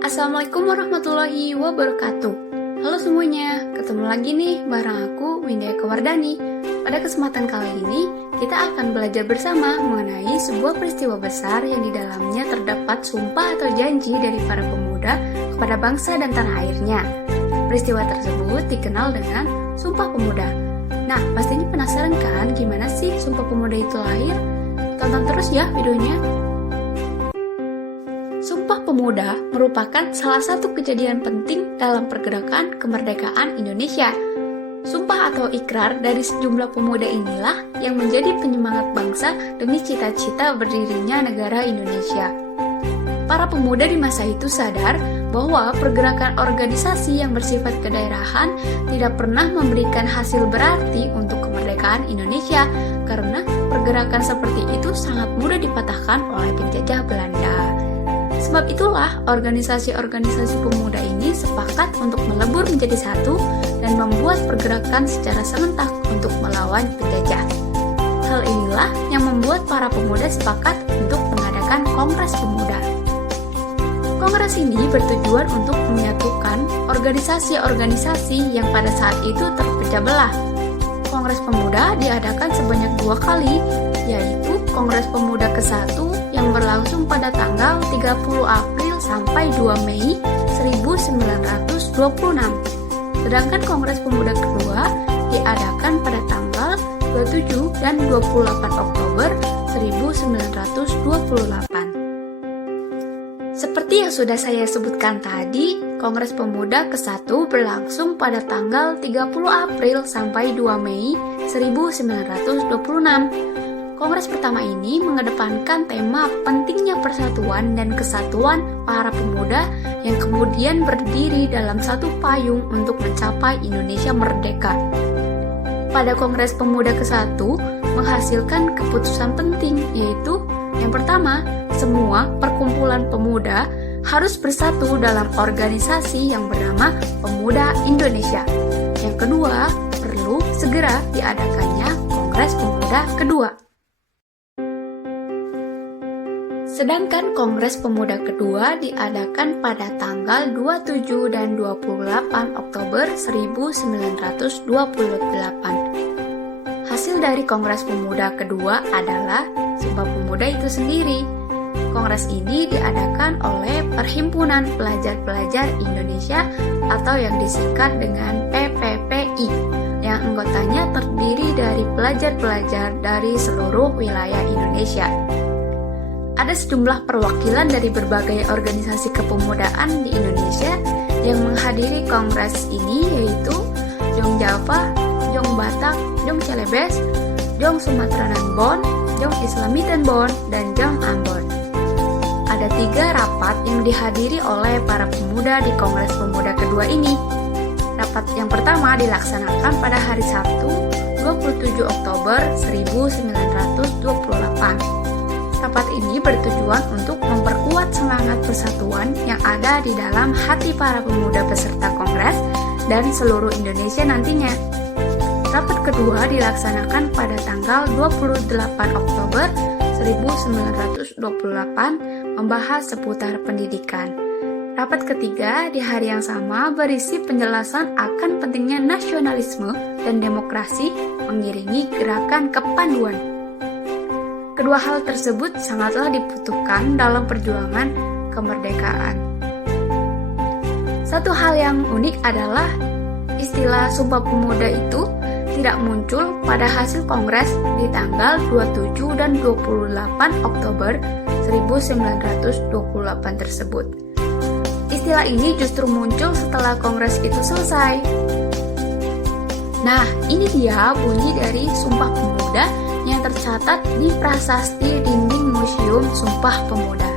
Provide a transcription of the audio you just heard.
Assalamualaikum warahmatullahi wabarakatuh. Halo semuanya, ketemu lagi nih bareng aku Winda Kawardani. Pada kesempatan kali ini, kita akan belajar bersama mengenai sebuah peristiwa besar yang di dalamnya terdapat sumpah atau janji dari para pemuda kepada bangsa dan tanah airnya. Peristiwa tersebut dikenal dengan Sumpah Pemuda. Nah, pastinya penasaran kan gimana sih Sumpah Pemuda itu lahir? Tonton terus ya videonya. Sumpah Pemuda merupakan salah satu kejadian penting dalam pergerakan kemerdekaan Indonesia. Sumpah atau ikrar dari sejumlah pemuda inilah yang menjadi penyemangat bangsa demi cita-cita berdirinya negara Indonesia. Para pemuda di masa itu sadar bahwa pergerakan organisasi yang bersifat kedaerahan tidak pernah memberikan hasil berarti untuk kemerdekaan Indonesia karena pergerakan seperti itu sangat mudah dipatahkan oleh penjajah Belanda. Sebab itulah organisasi-organisasi pemuda ini sepakat untuk melebur menjadi satu dan membuat pergerakan secara serentak untuk melawan penjajah. Hal inilah yang membuat para pemuda sepakat untuk mengadakan Kongres Pemuda. Kongres ini bertujuan untuk menyatukan organisasi-organisasi yang pada saat itu terpecah belah. Kongres Pemuda diadakan sebanyak 2 kali, yaitu Kongres Pemuda ke-1 yang berlangsung pada tanggal 30 April sampai 2 Mei 1926. Sedangkan Kongres Pemuda kedua diadakan pada tanggal 27 dan 28 Oktober 1928. Seperti yang sudah saya sebutkan tadi, Kongres Pemuda ke-1 berlangsung pada tanggal 30 April sampai 2 Mei 1926. Kongres pertama ini mengedepankan tema pentingnya persatuan dan kesatuan para pemuda yang kemudian berdiri dalam satu payung untuk mencapai Indonesia merdeka. Pada Kongres Pemuda ke-1 menghasilkan keputusan penting, yaitu yang pertama, semua perkumpulan pemuda harus bersatu dalam organisasi yang bernama Pemuda Indonesia. Yang kedua, perlu segera diadakannya Kongres Pemuda kedua. Sedangkan Kongres Pemuda kedua diadakan pada tanggal 27 dan 28 Oktober 1928. Hasil dari Kongres Pemuda kedua adalah Sumpah Pemuda itu sendiri. Kongres ini diadakan oleh Perhimpunan Pelajar-Pelajar Indonesia atau yang disingkat dengan PPPI, yang anggotanya terdiri dari pelajar-pelajar dari seluruh wilayah Indonesia. Ada sejumlah perwakilan dari berbagai organisasi kepemudaan di Indonesia yang menghadiri kongres ini, yaitu Jong Java, Jong Batak, Jong Celebes, Jong Sumatranan Bon, Jong Islamitan Bon, dan Jong Ambon. Ada 3 rapat yang dihadiri oleh para pemuda di Kongres Pemuda kedua ini. Rapat yang pertama dilaksanakan pada hari Sabtu, 27 Oktober 1928. Rapat ini bertujuan untuk memperkuat semangat persatuan yang ada di dalam hati para pemuda peserta Kongres dan seluruh Indonesia nantinya. Rapat kedua dilaksanakan pada tanggal 28 Oktober 1928 membahas seputar pendidikan. Rapat ketiga di hari yang sama berisi penjelasan akan pentingnya nasionalisme dan demokrasi mengiringi gerakan kepanduan. Kedua hal tersebut sangatlah dibutuhkan dalam perjuangan kemerdekaan. Satu hal yang unik adalah istilah Sumpah Pemuda itu tidak muncul pada hasil kongres di tanggal 27 dan 28 Oktober 1928 tersebut. Istilah ini justru muncul setelah kongres itu selesai. Nah, ini dia bunyi dari Sumpah Pemuda yang tercatat di prasasti dinding Museum Sumpah Pemuda.